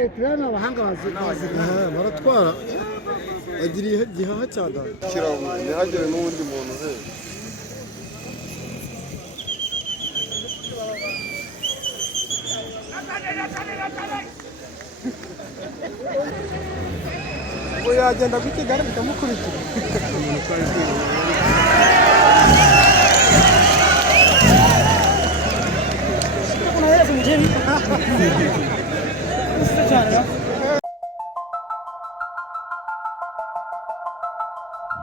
abanyetirani ni abahanga bazi baratwara bagira igihaha cya dada kirabura ntihagire n'uwundi muntu uhera ngo yagenda ku Kigali bikamukurikira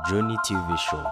Johnny TV Show.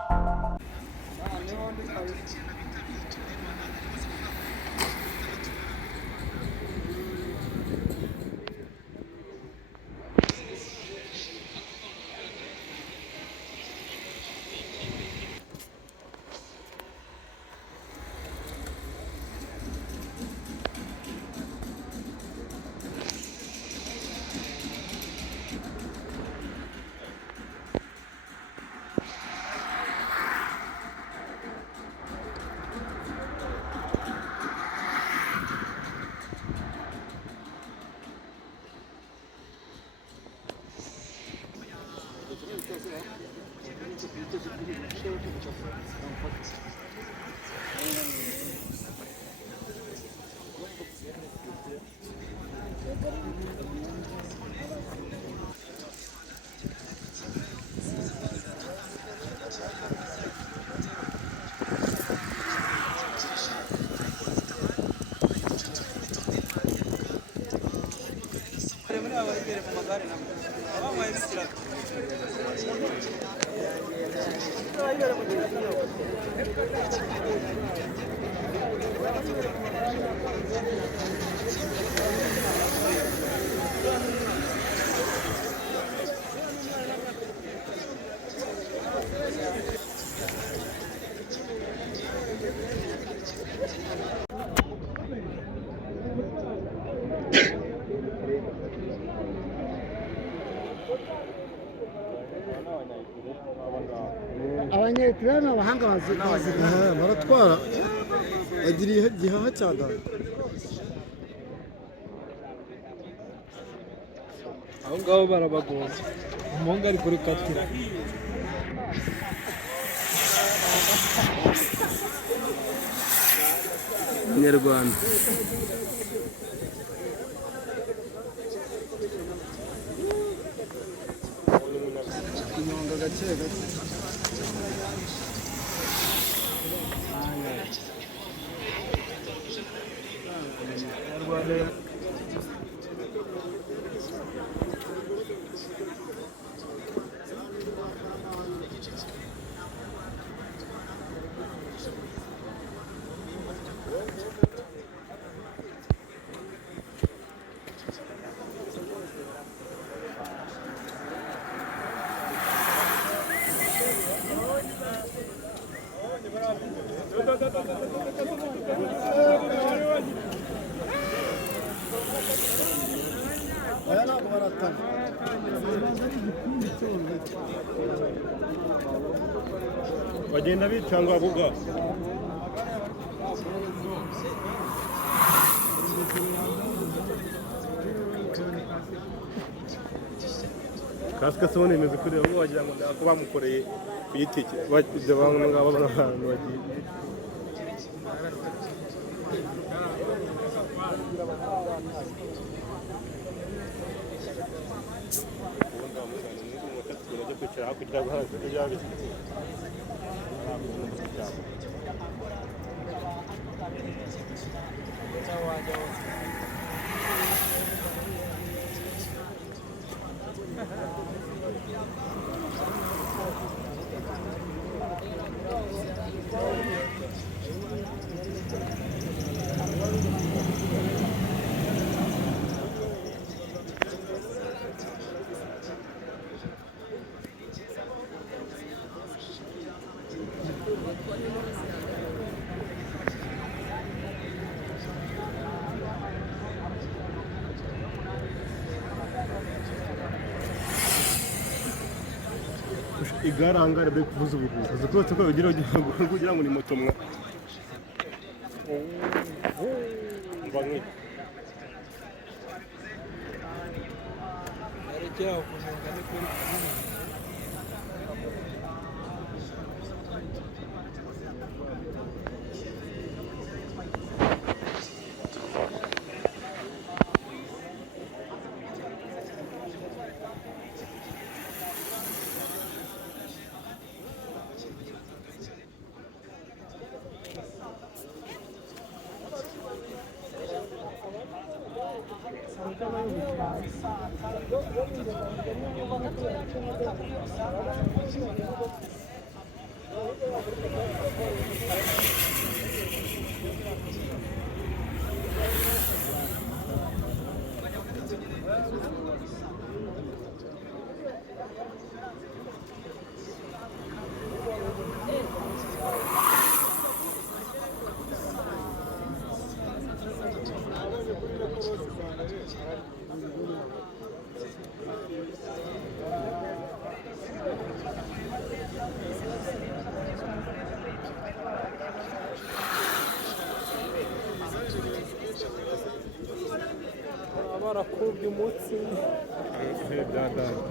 abanyetirani ni abahanga bazi baratwara bagira igihaha cya dada aho ngaho barabagonze umuhungu ari kuri katira Nyarwanda inyonga gake gake aya ntabwo baratana bagenda bicanga buga kasika se ubona imeze kuri ubu wagira ngo ndako bamukoreye ku giti cye bajya bamwe ngabo abantu bagiye kwicara hakurya y'aho igare ahangaha bari kuvuza ubuhuha uzi ko kugira ngo ni moto mwa mva nk'iyi rekera aho kunyonga ni kuri barakubye umutsi byadanye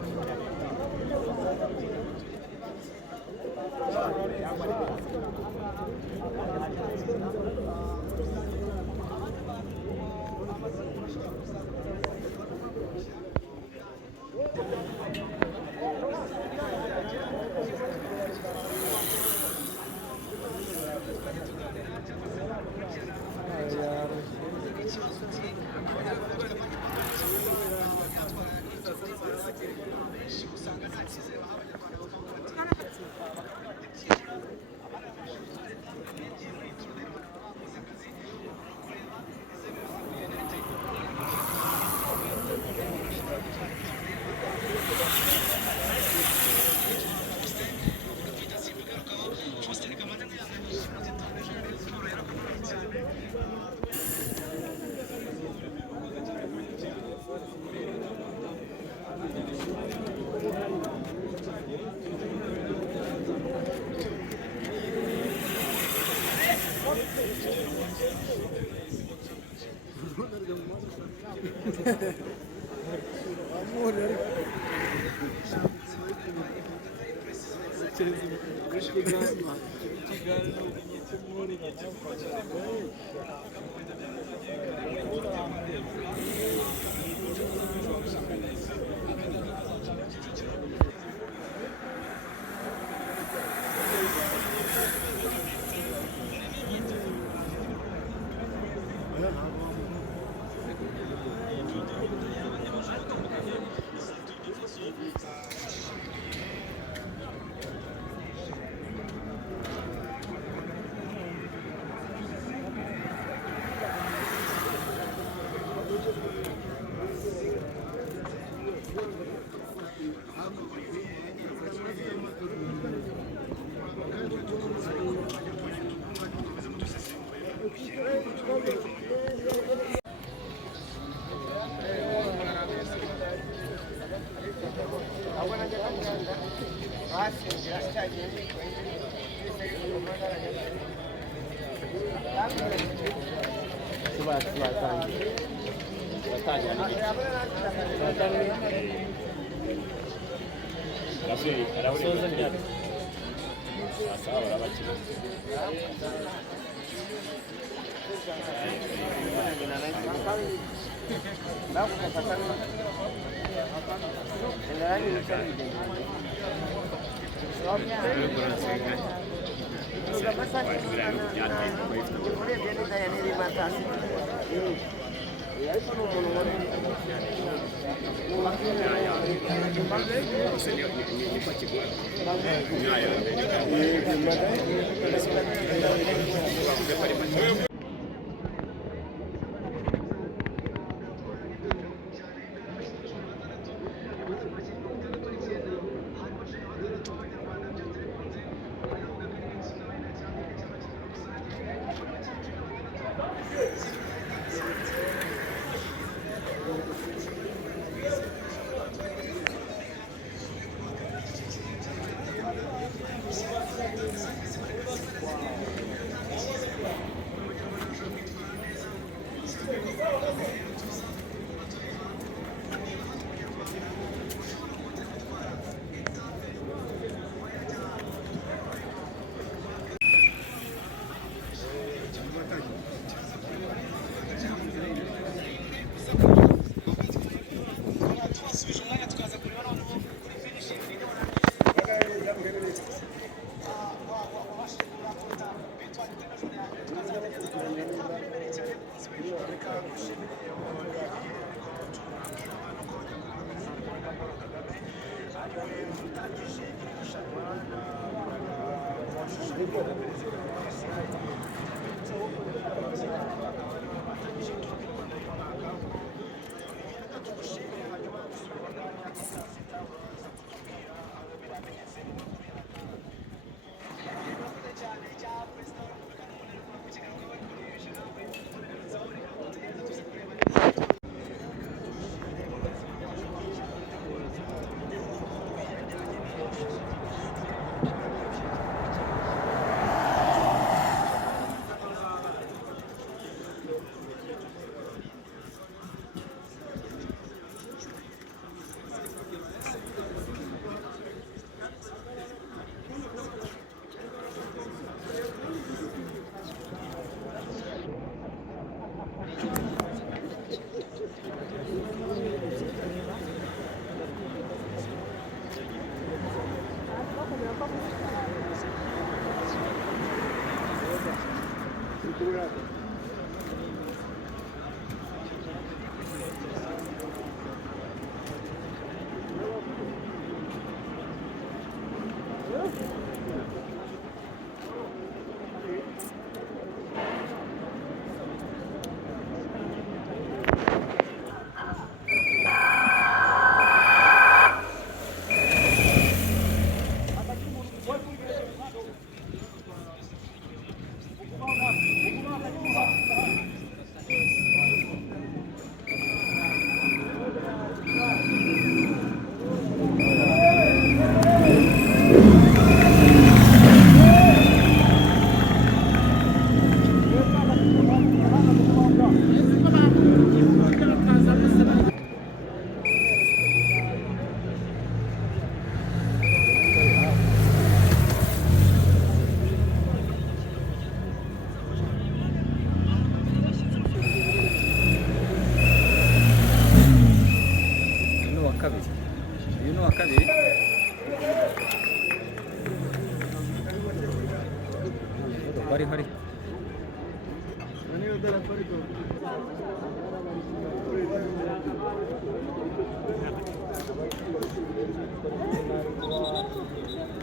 Hari hari.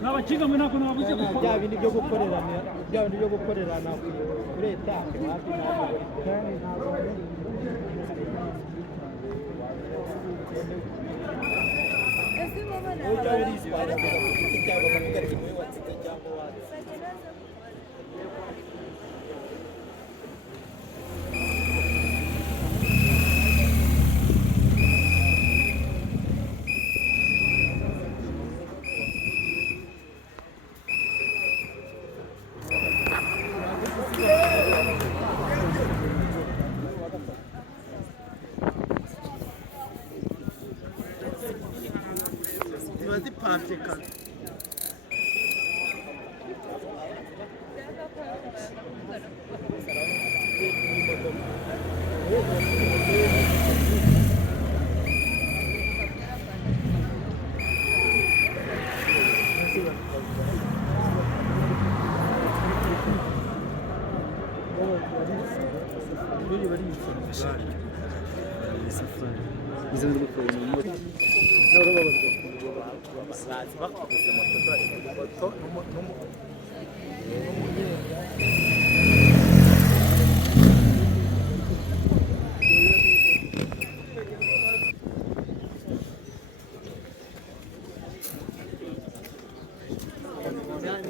N'abakiga muri nako nabuze ko bya bindi byo gukorerana kuri etape hafi ntabwo kandi ntabwo zipapika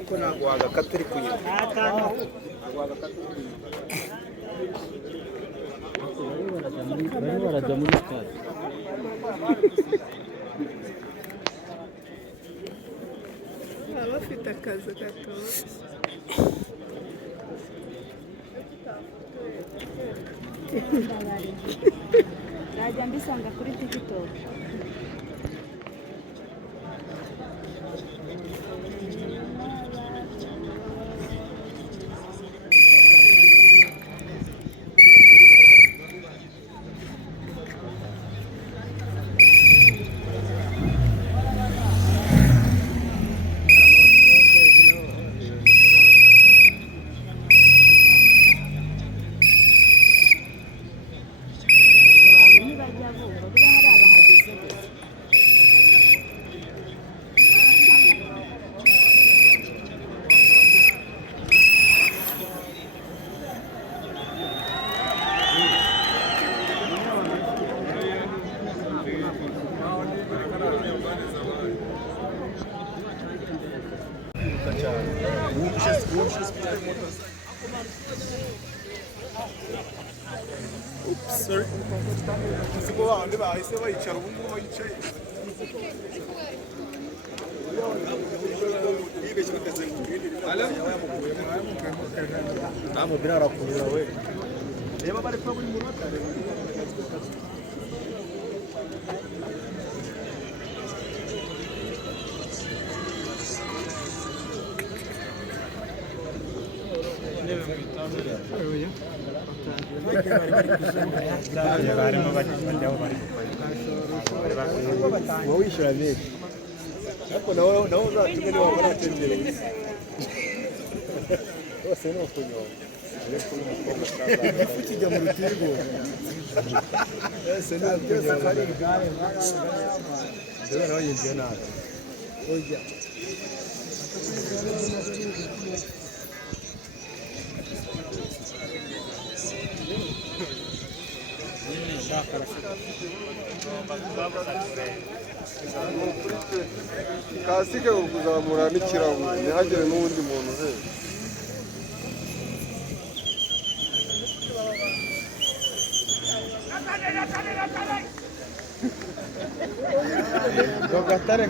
ko ntabwo wagakata uri kunyura Barimo barajya muri stade. Baba bafite akazi gatoshye. Najya mbisanga kuri TikTok. Bajya bumva biba hari abahageze gusa. Sorry. Siko bandi bahise bayicara ubu ngubu bayicaye. Namo birara kubura we. Reba bari kwa buri munota. Wishyura neza ariko nawe uzatumwe niba wabona atembereye bose ni ukunyonga igifu kijya mu rutigo bose ni ukunyonga ndabona nawe yinjiye nabi kasike kuzamura n'ikirahure ntihagire n'uwundi muntu uheza gatare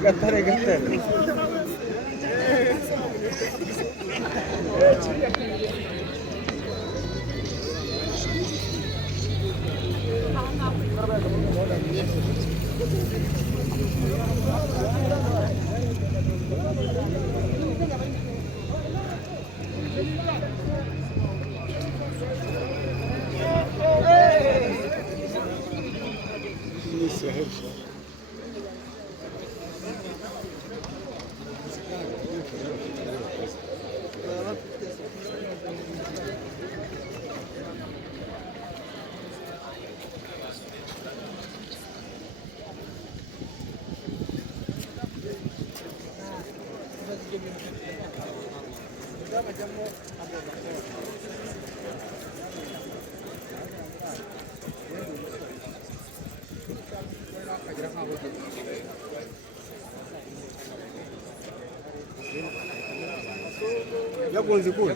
yagonze kure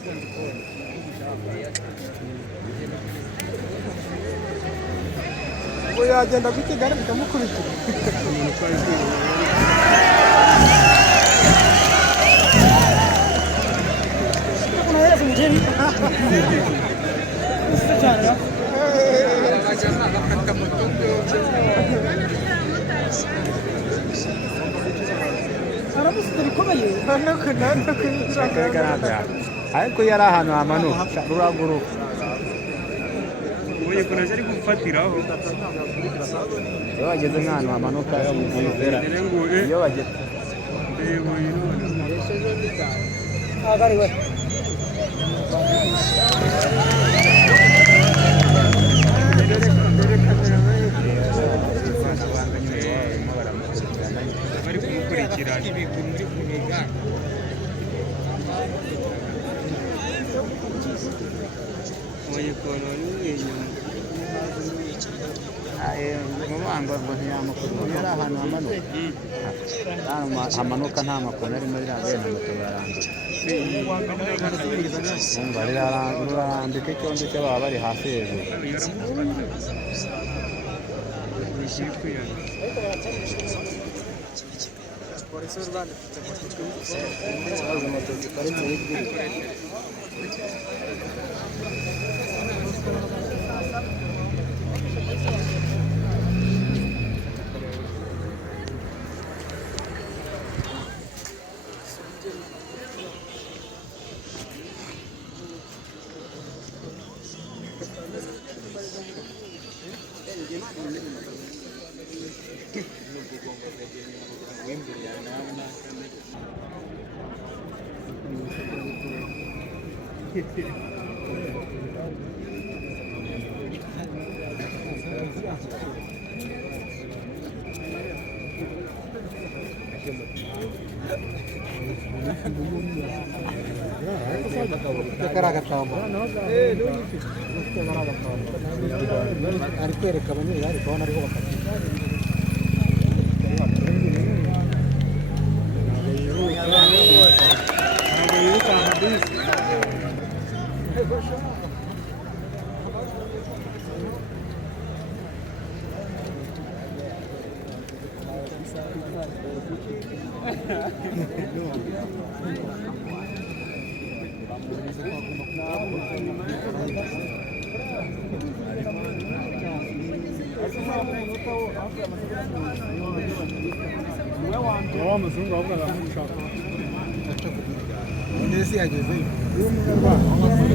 ngo yagenda ku Kigali bikamukurikira ariko yari ahantu hamanuka ruraguruka ubuye kunaje ari gufatiraho iyo bageze nk'ahantu hamanuka iyo bageze bari kumukurikirana ibintu muri kuniga oyikoroni inyuma mubango ntiyamukuru yari ahantu hamanuka hamanuka nta makuru arimo rirambye na moto barandura rurambika icyondo cyo baba bari hasi hejuru polisi y'u Rwanda ifite moto ziparitse hirya ari kwereka abanyeri ari kubona ariho bakati Wa muzungu ahubwo aramushaka. Ndetse yagezeyo. Uyu munyarwanda